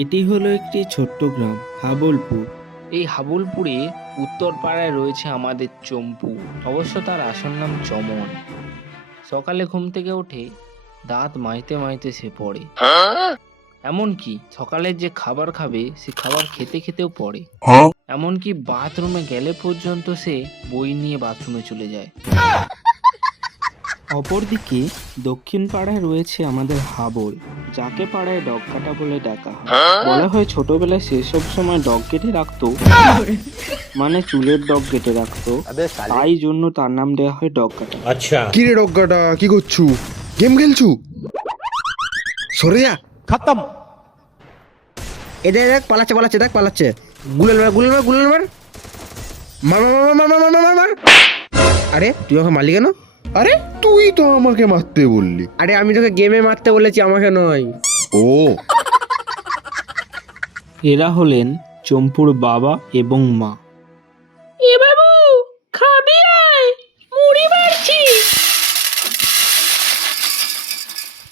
এটি হলো একটি ছোট্ট গ্রাম হাবলপুর। এই হাবলপুরে উত্তর পাড়ায় রয়েছে আমাদের চম্পু। অবশ্য তার আসল নাম চমন। সকালে ঘুম থেকে উঠে দাঁত মাজতে মাজতে সে পড়ে। এমনকি সকালের যে খাবার খাবে সে খাবার খেতে খেতেও পড়ে। এমনকি বাথরুমে গেলে পর্যন্ত সে বই নিয়ে বাথরুমে চলে যায়। অপরদিকে দক্ষিণ পাড়ায় রয়েছে আমাদের হাবল, যাকে পাড়ায় ডগ কাটা বলে ডাকা হয়। বলা হয় ছোটবেলায় সে সব সময় ডগ কেটে রাখতো, মানে চুলের ডগ কেটে রাখতো, তাই জন্য তার নাম দেওয়া হয় ডগ কাটা। अच्छा কি রে ডগ্গাটা কি করছু? গেম খেলছু? সরে যা। खत्म। এদের দেখ পালাচ্ছে পালাচ্ছে, দেখ পালাচ্ছে। গুলেল মার গুলেল মার গুলেল মার, মার মার মার মার মার মার মার মার। আরে তুই আমাকে মারলি কেন? আরে তুই তো আমাকে মারতে বললি। আরে আমি তোকে গেমে মারতে বলেছি, আমাকে নয়। ও এরা হলেন চম্পুর বাবা এবং মা। এ বাবু, খাবি আয়, মুড়ি মারছি।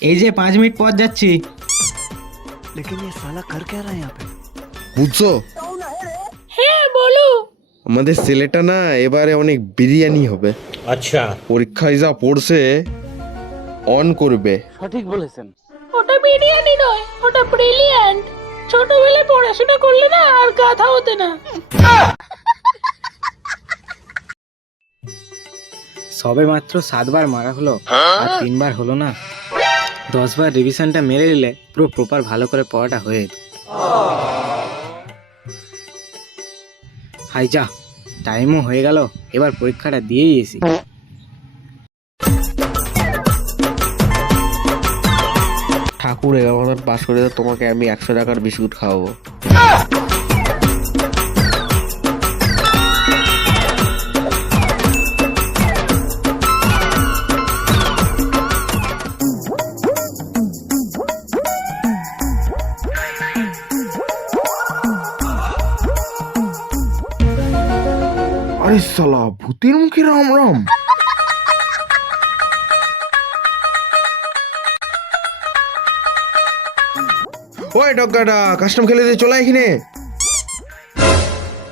এই যে 5 মিনিট পর যাচ্ছি। বুঝছো, হ্যাঁ বলো। আমাদের ছেলেটা না এবারে অনেক বিরিয়ানি হবে। अच्छा পরীক্ষায় যা পড়ছে অন করবে। ওটা বিরিয়ানি নয়, ওটা ব্রিলিয়ান্ট। ছোটবেলায় পড়াশোনা করলে না আর গাধা হতে না। সবে মাত্র 7 বার মারা হলো আর 3 বার হলো না। 10 বার রিভিশনটা মেরে নিলে পুরো প্রপার ভালো করে পড়াটা হয়ে যেত। হাই যা, টাইমও হয়ে গেল, এবার পরীক্ষাটা দিয়েই এসি। ঠাকুর এবার পাস করে তোমাকে আমি 100 টাকার বিস্কুট খাওয়াবো। আরে সালা ভূতের মুখে রাম রাম। ওই ডগ্গাটা কাস্টম খেলে দিয়ে চলে এখানে।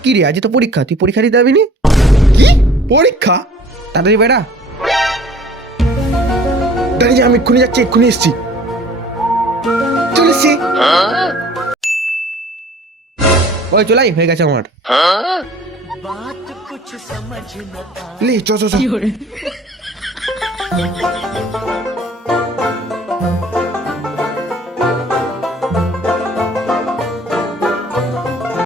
কি রে, আজ তো পরীক্ষা, তুই পরীক্ষা দিতে যাবি নি? কি পরীক্ষা? তাড়াতাড়ি বেড়া। দাঁড়িয়ে যা, আমি এক্ষুনি যাচ্ছি, এক্ষুনি এসছি। চলে এসছি। ওই চলাই হয়ে গেছে আমার। লে চ চ চ।